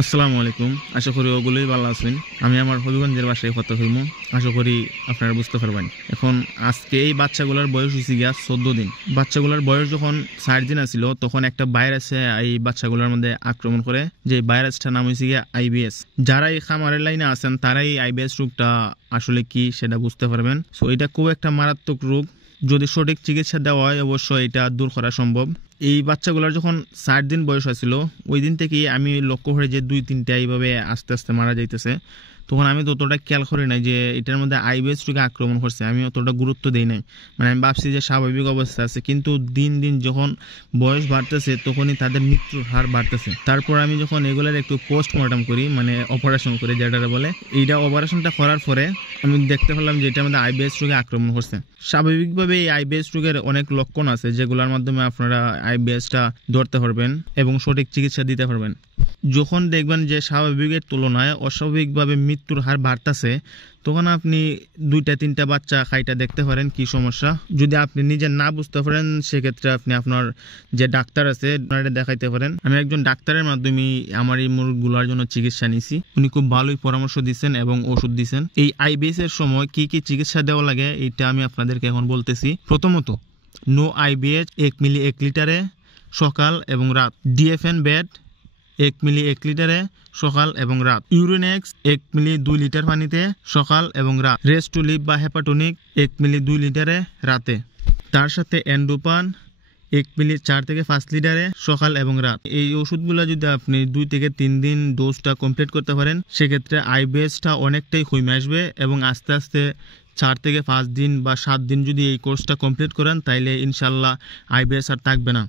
আসসালামু আলাইকুম। আশা করি ওগুলোই ভালো আছেন। আমি আমার হবিগঞ্জের বাসায় কথা হইমু। আশা করি আপনারা বুঝতে পারবেন। এখন আজকে এই বাচ্চাগুলোর বয়স হয়েছে গিয়া 14 দিন। বাচ্চাগুলোর বয়স যখন 4 দিন আছিল তখন একটা ভাইরাসে এই বাচ্চাগুলোর মধ্যে আক্রমণ করে, যে ভাইরাসটার নাম হয়েছে গিয়া আইবিএস। যারা এই খামারের লাইনে আছেন তারাই আইবিএস রোগটা আসলে কি সেটা বুঝতে পারবেন। সো এটা খুব একটা মারাত্মক রোগ। যদি সঠিক চিকিৎসা দেওয়া হয় অবশ্যই এটা দূর করা সম্ভব। এই বাচ্চাগুলোর যখন 4 দিন বয়স হয়েছিল ওই দিন থেকেই আমি লক্ষ্য করে যে 2-3টা এইভাবে আস্তে আস্তে মারা যাইতেছে। তখন আমি ততটা খেয়াল করি নাই যে এটার মধ্যে আইবিএস রোগে আক্রমণ করছে, আমি অতটা গুরুত্ব দিই নাই। মানে আমি ভাবছি যে স্বাভাবিক অবস্থা আছে, কিন্তু দিন দিন যখন বয়স বাড়তেছে তখনই তাদের মৃত্যুর হার বাড়তেছে। তারপর আমি যখন এগুলার একটু পোস্টমর্টম করি, মানে অপারেশন করি যেটা বলে, এইটা অপারেশনটা করার পরে আমি দেখতে পেলাম যে এটার মধ্যে আইবিএস রোগে আক্রমণ করছে। স্বাভাবিকভাবে এই আইবিএস রোগের অনেক লক্ষণ আছে যেগুলোর মাধ্যমে আপনারা আইবিএসটা ধরতে পারবেন এবং সঠিক চিকিৎসা দিতে পারবেন। যখন দেখবেন যে স্বাভাবিকের তুলনায় অস্বাভাবিকভাবে মৃত্যুর হার বাড়তেছে, তখন আপনি 2-3টা বাচ্চা খাইটা দেখতে পারেন কি সমস্যা। যদি আপনি নিজে না বুঝতে পারেন সেক্ষেত্রে আপনি আপনার যে ডাক্তার আছে ওনারে দেখাইতে পারেন। আমি একজন ডাক্তারের মাধ্যমে আমার এই মুরগিগুলোর জন্য চিকিৎসা নিছি। উনি খুব ভালোই পরামর্শ দিচ্ছেন এবং ওষুধ দিচ্ছেন। এই আইবিএস এর সময় কি কি চিকিৎসা দেওয়া লাগে এটা আমি আপনাদেরকে এখন বলতেছি। প্রথমত, নো আইবিএস 1 মিলি 1 লিটারে সকাল এবং রাত। ডিএফএন ব্যাট 1 মিলি 1 লিটারে সকাল এবং রাত। ইউরিনেক্স 1 মিলি 2 লিটার পানিতে সকাল এবং রাত। রেস্ট টু লিভ বা হেপাটোনিক 1 মিলি 2 লিটারে রাতে। তার সাথে এন্ডোপান 1 মিলি 4 থেকে 5 লিটারে সকাল এবং রাত। এই ওষুধগুলো যদি আপনি 2 থেকে 3 দিন ডোজটা কমপ্লিট করতে পারেন সেক্ষেত্রে আইবিএসটা অনেকটাই কমে আসবে এবং আস্তে আস্তে 4 থেকে 5 দিন বা 7 দিন যদি এই কোর্সটা কমপ্লিট করেন তাইলে ইনশাল্লাহ আইবিএস আর থাকবে না।